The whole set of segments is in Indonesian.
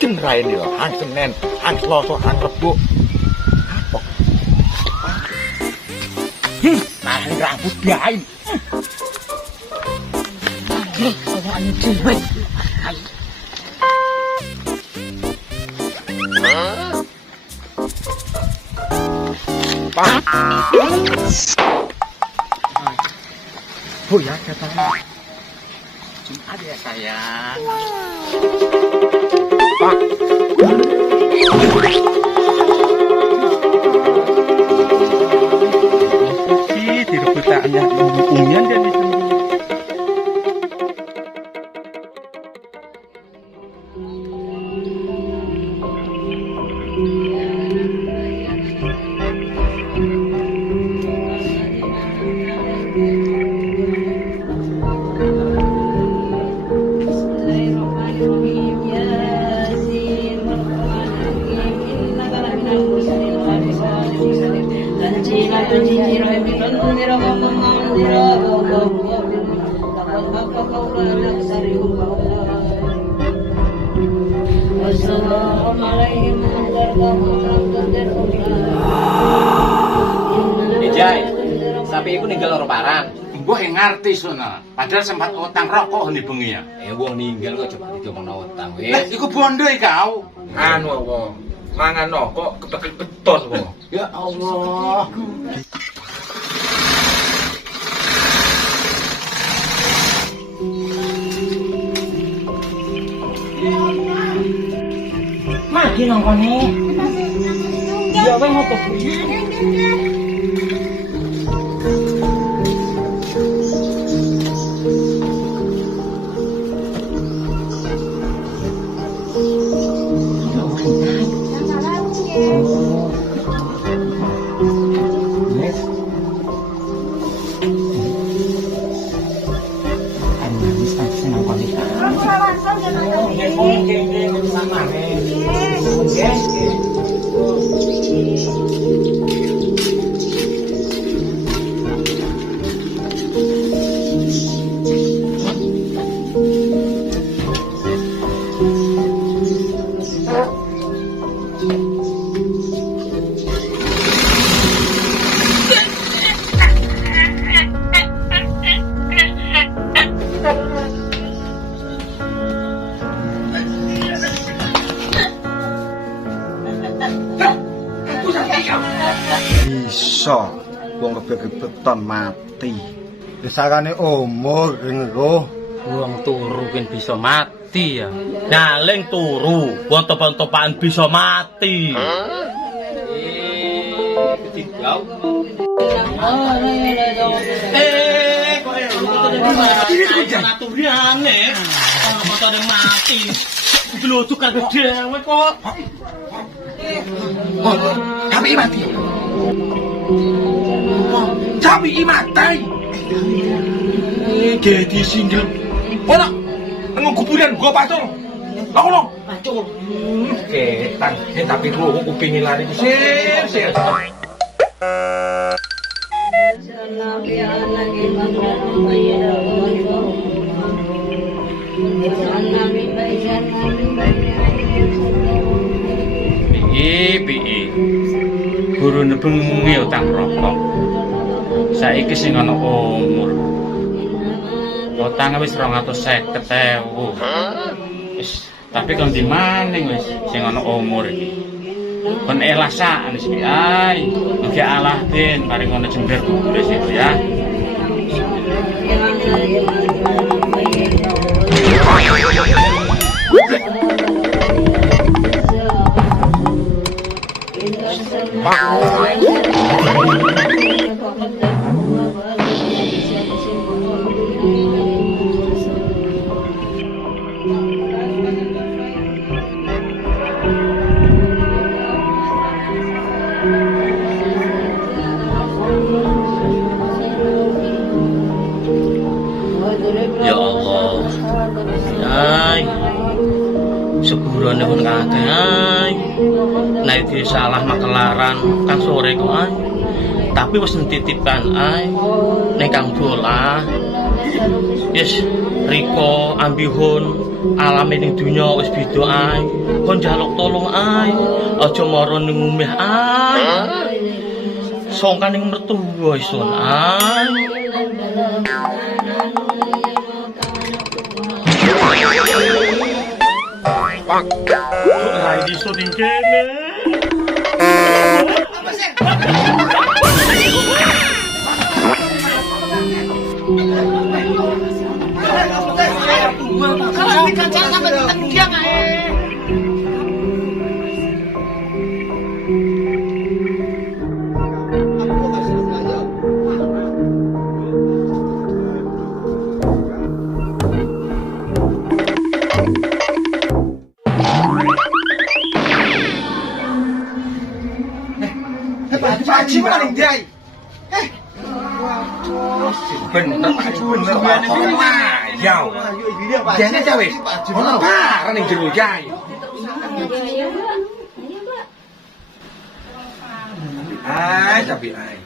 Ken raine lho, hang Senin, hang Selasa, hang Rebo. Apa? Nang rambut biain. Soalnya dhewe. Pak. Oh ya, katanya. Jumat ya sayang. Pak. Oke, direbutaannya umumnya dan itu. Jai, sapi iku ninggal loro paran. Mbok yang ngerti sono. Padahal sempat utang rokok nih bengi ya. Wong ninggal kok coba diomongno utang Lah wis. iku bondo kau. Anu apa? Mangan kok kebekel beton kok. Ya Allah. Mati nang kene. Ya weh ngopo kuwi. Bisa wong kebekel beton mati. Desakane umur lho. Wong turu kan bisa mati ya. Nyaling turu, wong topan-topan bisa mati. Ketiga. Kok naturiane. Ono motor yang mati. Gloduk kabeh dhewe kok. Sapi mati. Sapi mati. Jadi singgil. Ora nang kuburan gua pacul. Lah ngono. Pacul. Ketan, tapi gua kupingin lari ku sir. Piye. Gurune bengi utang rokok. Saiki sing ana umur. Utang wis 250.000. Wis, tapi kon di maning wis sing ana umur iki. Kon elasan wis ai. Mugi Allah den paring ngono jember wis ya. Ya Allah. Ay. Sepurane pun kakek ay. Nah iki salah makelaran kan sore kok ay. Tapi wis dititipkan ay ning Kang Bola. Yes, Riko ambihun alame ning dunya wis beda ae. Kon njaluk tolong ae. Aja mara ning umeh ae. Songkan ning mertua ison ae. Ora iso ning kene. Kalau dikancang sampai ditendang ae. Paci mana ning dia? Bener Yau. Jane ta wis. Ono parah ning jero jae. Ai, tapi ai.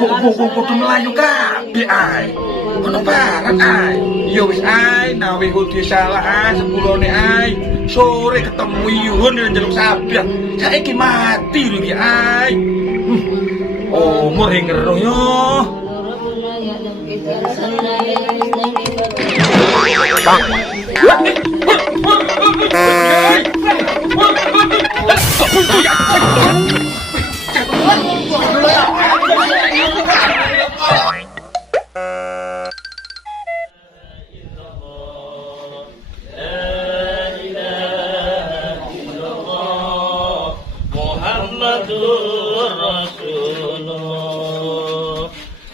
Kudu melayu kabeh ai. Ono parah ai. Yo wis ai, nawe kudu salah ai sepulone ai. Sore ketemu Yun yo njaluk sabiah. Saiki mati lho iki ai. Umur ngeroh yo. Muhammadur Rasulullah.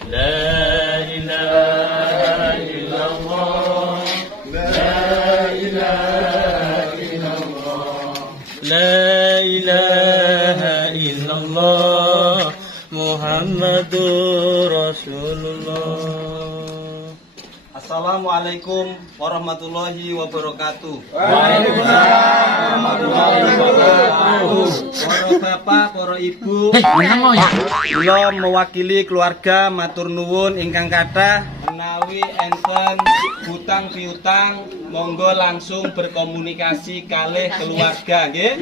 La ilaha illallah. La ilaha illallah. La ilaha illallah. Muhammadur Rasulullah. Assalamualaikum warahmatullahi wabarakatuh. Waalaikumsalam warahmatullahi wabarakatuh. Para bapak, para ibu, kula mewakili keluarga matur nuwun ingkang kathah menawi enten hutang piutang monggo langsung berkomunikasi kalih keluarga nggih.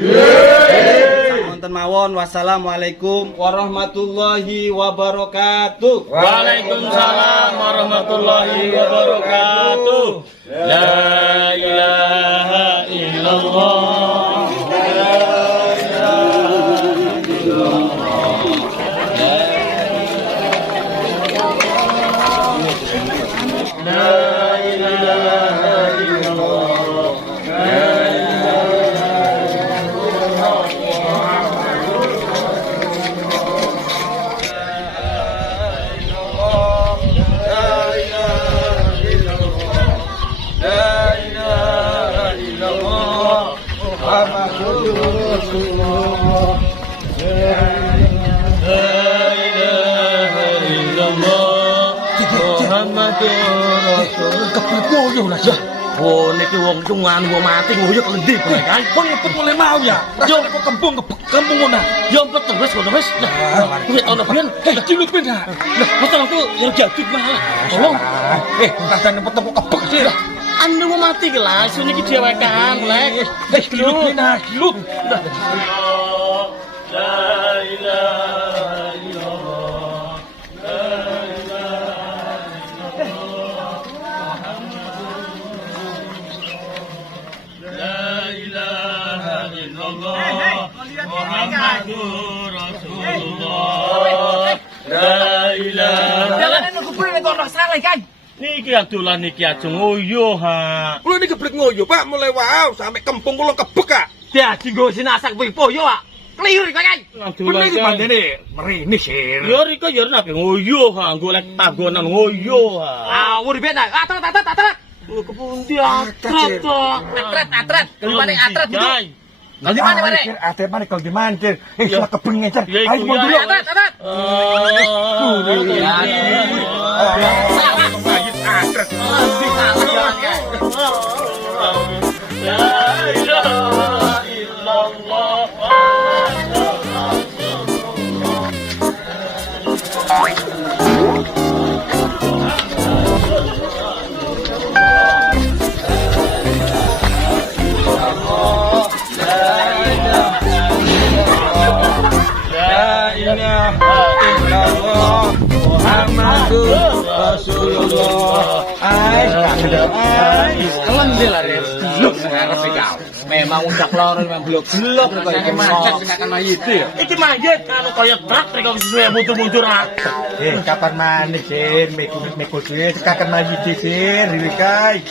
Samonten mawon, wassalamualaikum warahmatullahi wabarakatuh. Waalaikumsalam warahmatullahi wabarakatuh. La ilaha illallah. La ilaha illallah. Oh, niki wong cungan wong mati nguyuh kendi bae kan. Kon ngepet mulai mau ya. Yo kok kembung ngono. Yo mpet wis ngono wis. Lah, kuwi ono ben. Cilut ben. Lah, mosok aku yang jaduk malah. Tolong. Rasane mpet kok kebek sih. Anu wong mati ki lah, iso niki dhewekan, Lek. Cilut ben, cilut. La ilaha illallah. La ilaha illallah. Muhammadur Rasulullah. La ilaha. Jalanan nunggu beli kono salah kan. Niki adolan niki aja ngoyo ha. Kula niki geblek ngoyo, Pak, mulai wow sampai kempung kula kebek, Kak. Dadi nggo sinasak poyo ah. Kliur kok kan. Bener iki bandene mrene sir. Yo riko yo nek ngoyo ha, golek panggonan ngoyo ha. Awur ben ah. Atret. Kepundi atret to. Atret. Kelimane atret gitu. Kaldi mana bare? Atret mana kaldi mancir. Salah kebeng ngecer. Ya, Ayo iku dulu. ya. Atret. Atret. La ilaha illallah. Rasulullah. Ai, Kelen dia lah Rir. Belum ngarep sih kau. Memang udah loro memang belum kayak macet tekan mayit ya. Iki mayit anu kaya truk rek kok sesuai mundur-mundur ah. kapan maneh, Sir? Meko Sir, kakan mayit Sir, Rikai.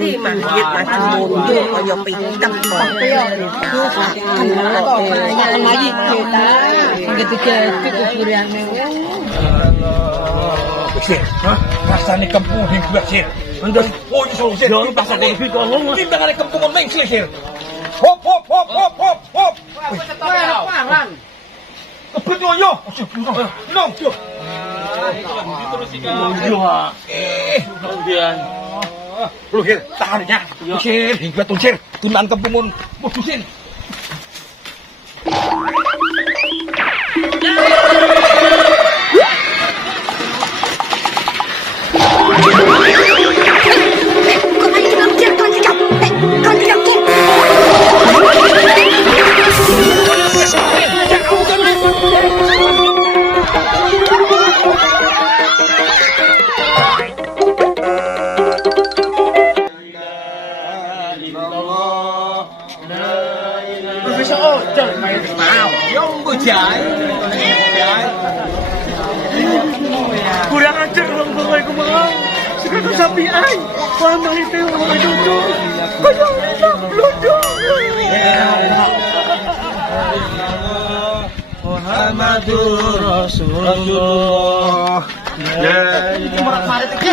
Di mayit macam mundur kaya pingkep kok. Kakan mayit kita. Gitu jadi keburiane. Sir, rasane kempung hingga Sir. Anda oh iso Sir. Yo pasar lebih tolong. Timbangane kempung meng Sir. Hop hop hop hop hop hop. Paran. Kebut yo. Nong yo. Yo. Kemudian lu Sir, tahannya. Sir, hingga tuh Sir. Tunan kempungun. Putusin. Kurang ajar bang bang aku bang. Sekarang sapi ay. Paman itu orang duduk. Kau tidak duduk. Muhammadur Rasulullah. Ya Murat marit iki.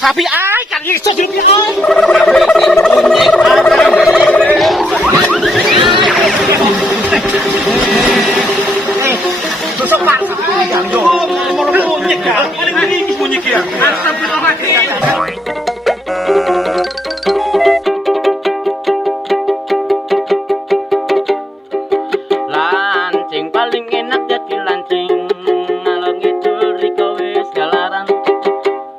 Tapi ai kan iso jadi ai. Besok Pak. Mau monyet kan? Paling ini monyet ya. Lancing paling enak jadi lancing. Ngalor ngidul riko wis galaran.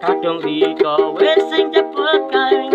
Kadung riko wis sing cepet kae